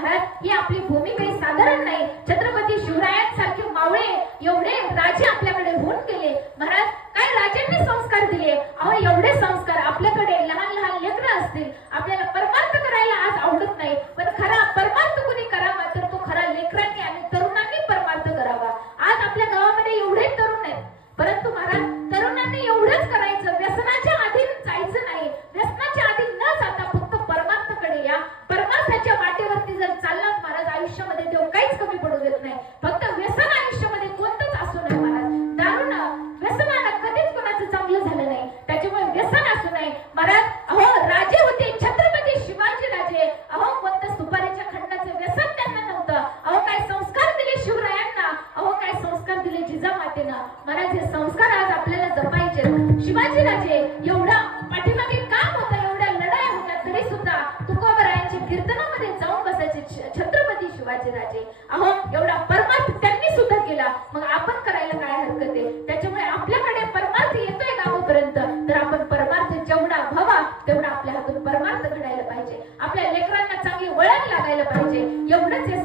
महाराज ही आपली भूमी काही साधारण नाही. छत्रपती शिवरायांसारखे मावळे एवढे राजे आपल्याकडे होऊन गेले. महाराज काय राजांनी संस्कार दिले? अहो एवढे संस्कार आपल्याकडे लहान लहान लेकरं असतील. आपल्याला परमार्थ करायला आज आवडत नाही. पण खरा परमार्थ कोणी करावा तर तो खरा लेकरांनी आणि केला महाराज हे संस्कार आज आपल्याला जपायचे शिवाजीराजे एवढा पाठीमागे काम होता एवढ्या लढाया होत्या तरी सुद्धा तुकोबरायांचे कीर्तनामध्ये जाऊन बसायचे छत्रपती शिवाजीराजे. अहो एवढा परमार्थ त्यांनी सुद्धा केला. मग आपण करायला काय हरकत आहे? त्याच्यामुळे आपल्याकडे परमार्थ येतोय गावापर्यंत. तर आपण परमार्थ जेवढा व्हावा तेवढा आपल्या हातून परमार्थ घडायला पाहिजे. आपल्या लेकरांना चांगली वळण लागायला पाहिजे. एवढंच हे